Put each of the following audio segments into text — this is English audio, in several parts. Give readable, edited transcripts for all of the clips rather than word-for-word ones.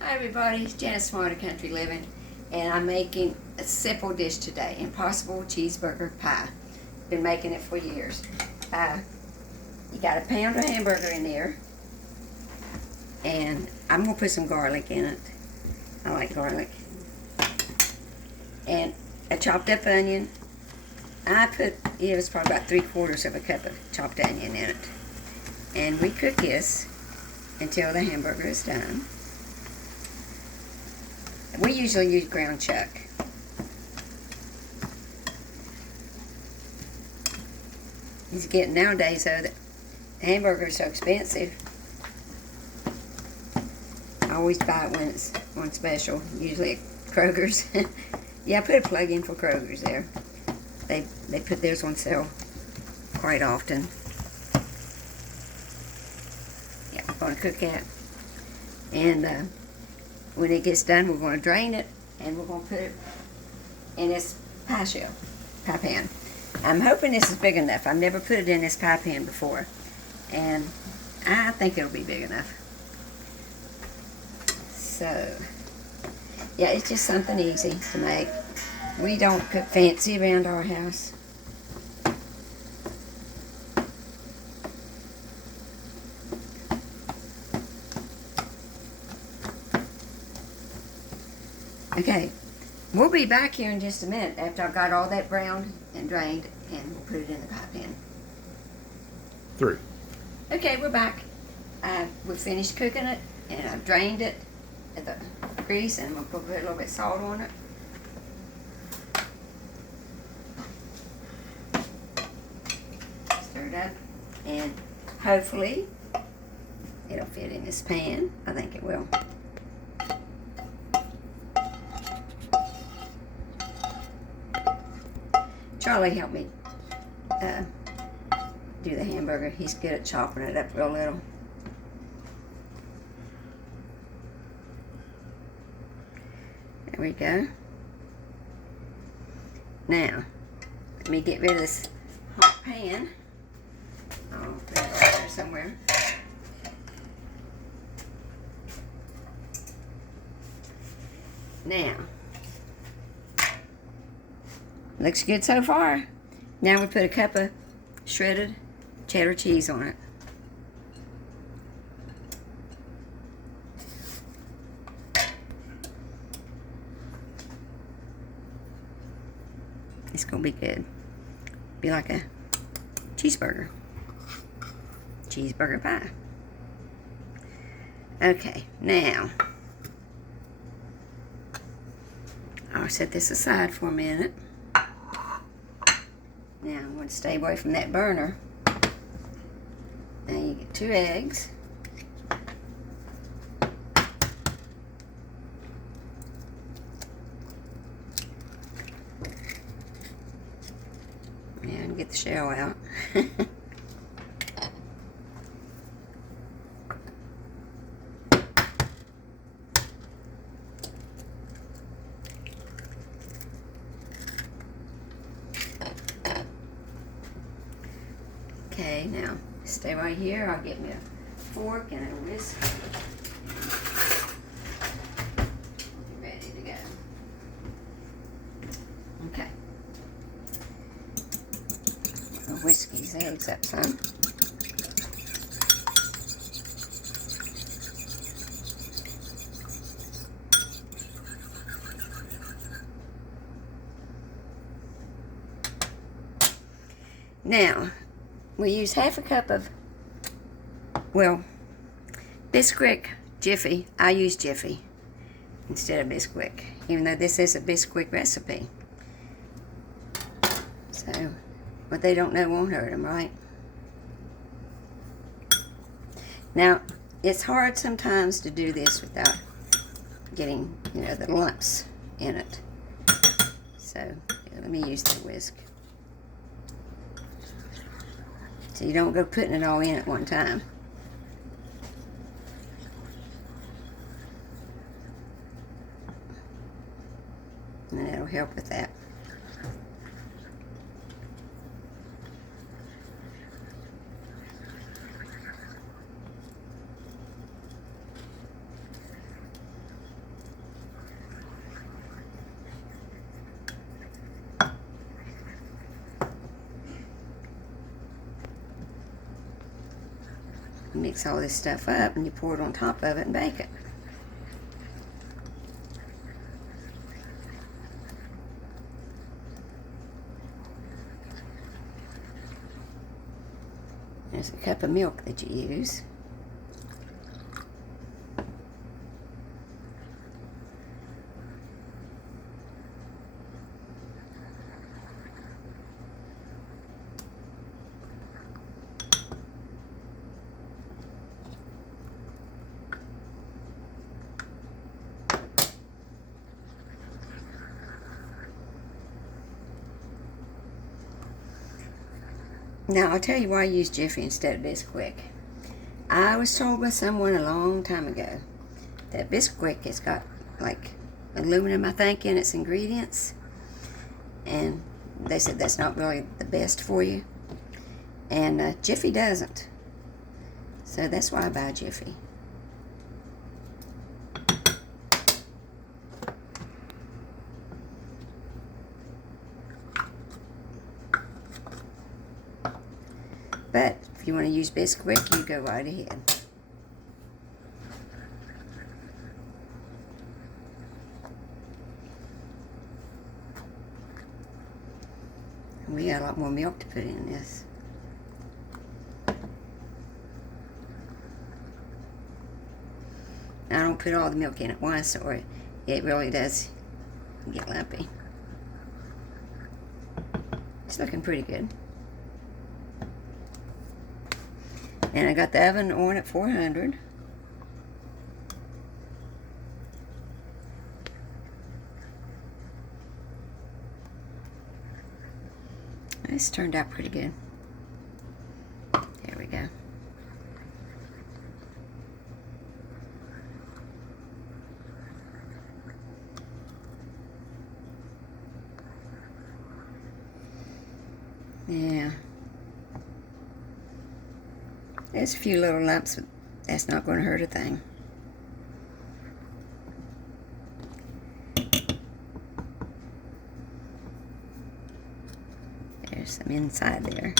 Hi everybody, it's Janice from Modern Country Living, and I'm making a simple dish today, Impossible Cheeseburger Pie. Been making it for years. You got a pound of hamburger in there, and I'm going to put some garlic in it. I like garlic. And a chopped up onion. It was probably about 3/4 of a cup of chopped onion in it. And we cook this until the hamburger is done. We usually use ground chuck. It's getting nowadays though that hamburgers are so expensive. I always buy it when it's on special, usually at Kroger's. Yeah, I put a plug in for Kroger's there. They put theirs on sale quite often. Yeah, I'm going to cook that. And when it gets done, we're going to drain it, and we're going to put it in this pie pan. I'm hoping this is big enough. I've never put it in this pie pan before, and I think it'll be big enough. So, yeah, it's just something easy to make. We don't cook fancy around our house. Okay, we'll be back here in just a minute after I've got all that browned and drained, and we'll put it in the pie pan. 3. Okay, we're back. We finished cooking it, and I've drained it at the grease, and I'm going to put a little bit of salt on it. Stir it up, and hopefully it'll fit in this pan. I think it will. Charley helped me do the hamburger. He's good at chopping it up real little. There we go. Now, let me get rid of this hot pan. I'll put it right there somewhere. Now, looks good so far. Now we put a cup of shredded cheddar cheese on it. It's gonna be good. Be like a cheeseburger. Cheeseburger pie. Okay, now I'll set this aside for a minute. Now I'm going to stay away from that burner. Now you get 2 eggs. And get the shell out. Okay, now stay right here. I'll get me a fork and a whisk. Be ready to go. Okay. I'll whisk these eggs up some. Now, we use half a cup of, Bisquick, Jiffy. I use Jiffy instead of Bisquick, even though this is a Bisquick recipe. So, what they don't know won't hurt them, right? Now, it's hard sometimes to do this without getting, the lumps in it. So, let me use the whisk. So you don't go putting it all in at one time. And that'll help with that. mix all this stuff up and you pour it on top of it and bake it. There's a cup of milk that you use. Now, I'll tell you why I use Jiffy instead of Bisquick. I was told by someone a long time ago that Bisquick has got, like, aluminum, I think, in its ingredients. And they said that's not really the best for you. And Jiffy doesn't. So that's why I buy Jiffy. But if you want to use Bisquick, you go right ahead. We got a lot more milk to put in this. I don't put all the milk in at once, or it really does get lumpy. It's looking pretty good. And I got the oven on at 400. This turned out pretty good. There we go. Yeah. There's a few little lumps, but that's not going to hurt a thing. There's some inside there.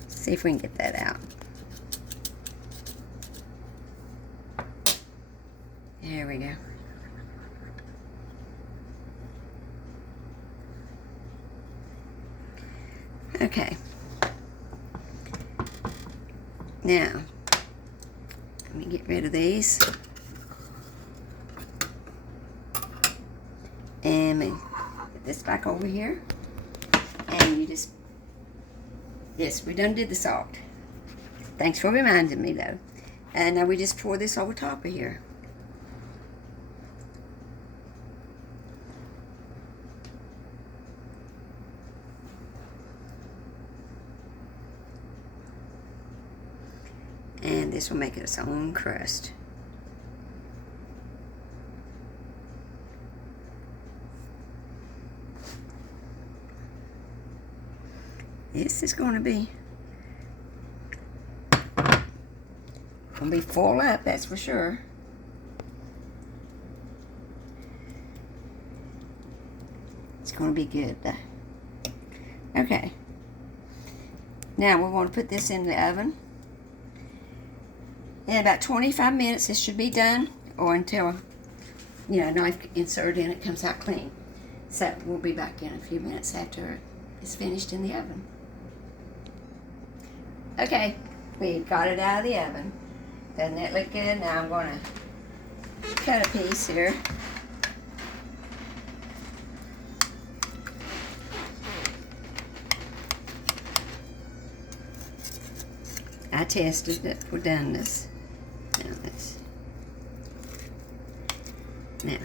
Let's see if we can get that out. There we go. Okay. Now, let me get rid of these. And put this back over here. And you just, yes, we done did the salt. Thanks for reminding me though. And now we just pour this over top of here. And this will make it its own crust. This is going to be full up, that's for sure. It's going to be good. Okay. Now we're going to put this in the oven. In about 25 minutes, this should be done, or until, a knife insert in it comes out clean. So we'll be back in a few minutes after it's finished in the oven. Okay, we got it out of the oven. Doesn't that look good? Now I'm going to cut a piece here. I tested it for doneness. Now,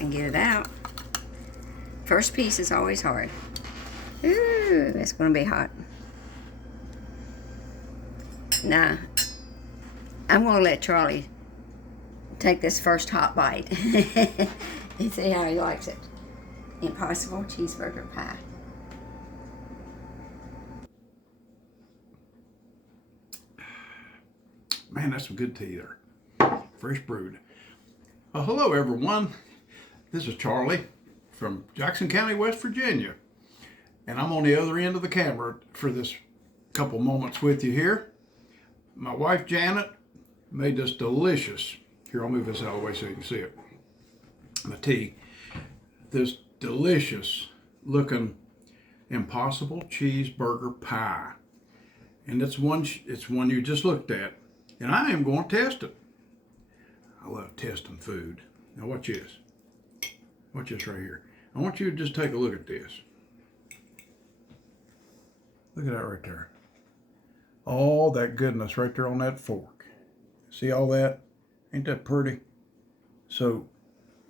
and get it out. First piece is always hard. Ooh, that's going to be hot. Now, I'm going to let Charlie take this first hot bite and see how he likes it. Impossible cheeseburger pie. Man, that's some good tea there. Fresh brewed. Hello, everyone. This is Charlie from Jackson County, West Virginia. and I'm on the other end of the camera for this couple moments with you here. My wife Janet made this delicious, here I'll move this out of the way so you can see it, the tea, this delicious looking Impossible Cheeseburger pie. And it's one you just looked at, and I am going to test it. I love testing food. Now watch this. Watch this right here. I want you to just take a look at this. Look at that right there. All that goodness right there on that fork. See all that? Ain't that pretty? So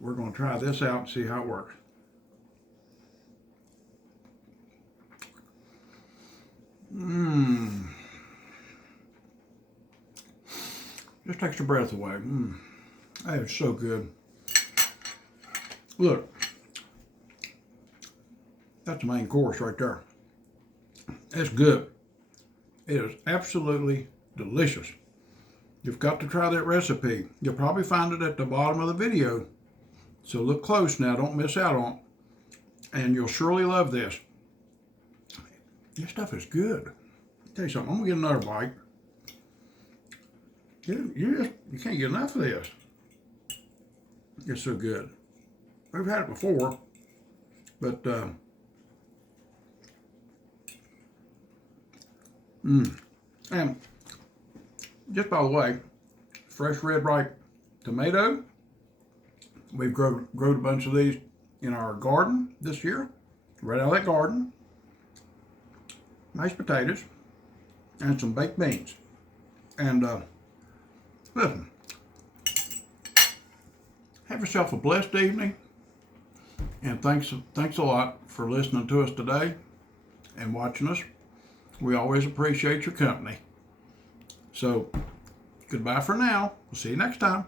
we're going to try this out and see how it works. Mmm. Just takes your breath away. Mmm. That is so good. Look. That's the main course right there. It's good. It is absolutely delicious. You've got to try that recipe. You'll probably find it at the bottom of the video. So look close now. Don't miss out on it. And you'll surely love this. This stuff is good. I'll tell you something. I'm going to get another bite. You can't get enough of this. It's so good. We've had it before, but and just by the way, fresh red ripe tomato. We've grown a bunch of these in our garden this year, right out of that garden. Mashed potatoes and some baked beans. And listen, have yourself a blessed evening. And thanks a lot for listening to us today and watching us. We always appreciate your company. So, goodbye for now. We'll see you next time.